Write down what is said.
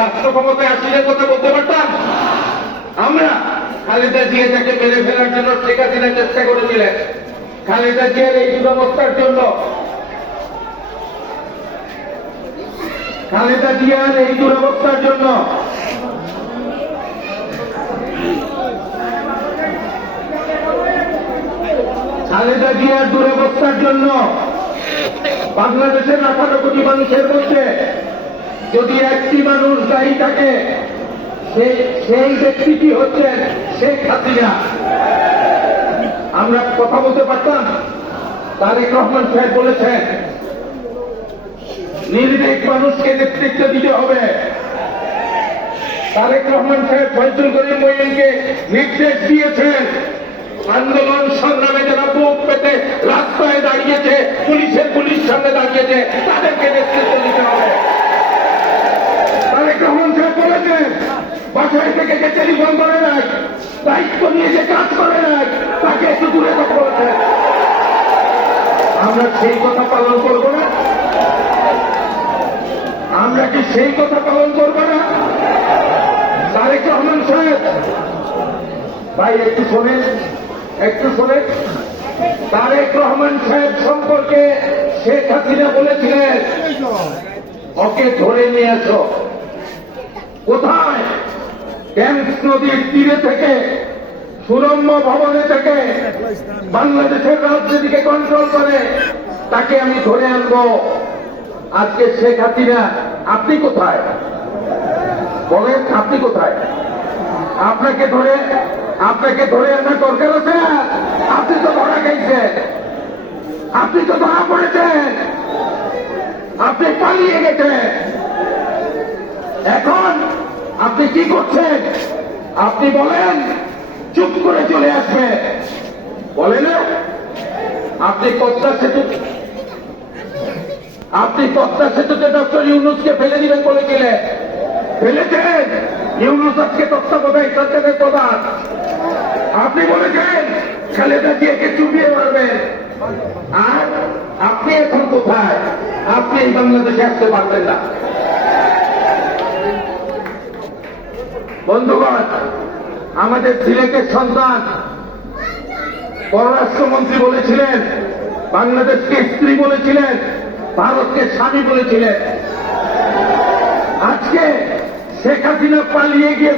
রাষ্ট্র ক্ষমতায় আসিলের কথা বলতে পারতাম? আমরা খালেদা জিয়া তাকে মেরে ফেলার জন্য শেখ হাসিনা চেষ্টা করেছিলেন। খালেদা জিয়ার এই দুরবস্থার জন্য, খালেদা জিয়ার এই দুরবস্থার জন্য খালেদা জিয়ার দুরবস্থার জন্য বাংলাদেশের 18 কোটি মানুষের মধ্যে যদি একটি মানুষ দায়ী থাকে, সেই ব্যক্তিটি হচ্ছেন শেখ হাসিনা। আমরা কথা বলতে পারতাম? তারেক রহমান সাহেব বলেছেন নির্ভীক মানুষকে নেতৃত্ব দিতে হবে। তারেক রহমান সাহেব ফয়জুল করিম মঈনকে নির্দেশ দিয়েছেন আন্দোলন সংগ্রামে যারা বুক পেতে রাস্তায় দাঁড়িয়েছে, পুলিশ সামনে দাঁড়িয়েছে, তাদেরকে নেতৃত্ব দিতে হবে। তারেক রহমান সাহেব বলেছেন বাসায় থেকে যে টেলিফোন করে নাই, দায়িত্ব নিয়ে যে কাজ করে নাই, তাকে একটু দূরে থাকতে বলেছেন। আমরা সেই কথা পালন করবো না? আমরা কি সেই কথা পালন করবো না? তারেক রহমান সাহেব, ভাই একটু শোনেন, একটু শোনেন। তারেক রহমান সাহেব সম্পর্কে শেখ হাসিনা বলেছিলেন ওকে ধরে নিয়ে আসো। কোথায়? টেমস নদীর তীরে থেকে, সুরম্য ভবনে থেকে, বাংলাদেশের রাজনীতিকে কন্ট্রোল করে তাকে আমি ধরে আনবো। আজকে শেখ হাসিনা আপনি কোথায় বলেন? আপনি কোথায়? আপনাকে ধরে আনার দরকার আছে? আপনি তো ধরা গেছেন, আপনি তো ধরা পড়েছেন, আপনি পালিয়ে গেছেন। এখন আপনি কি করছেন? আপনি বলেন চুপ করে চলে আসবে, বলেন না? আপনি পদ্মা সেতুতে ডক্টর ইউনূসকে ফেলে দিবেন বলেছিলেন, ফেলেছেন। ইউনূস আজকে তত্ত্বাবধায়ক সরকারের প্রধান। আপনি বলেছেন খালেদা জিয়াকে চুপিয়ে মারবেন। আর আপনি এখন কোথায়? আপনি এই বাংলাদেশে আসতে পারবেন না। বন্ধুগণ, আমাদের সিলেটের সন্তান পররাষ্ট্রমন্ত্রী বলেছিলেন, বাংলাদেশকে স্ত্রী বলেছিলেন, ভারতকে স্বামী বলেছিলেন। আজকে শেখ হাসিনা পালিয়ে গিয়ে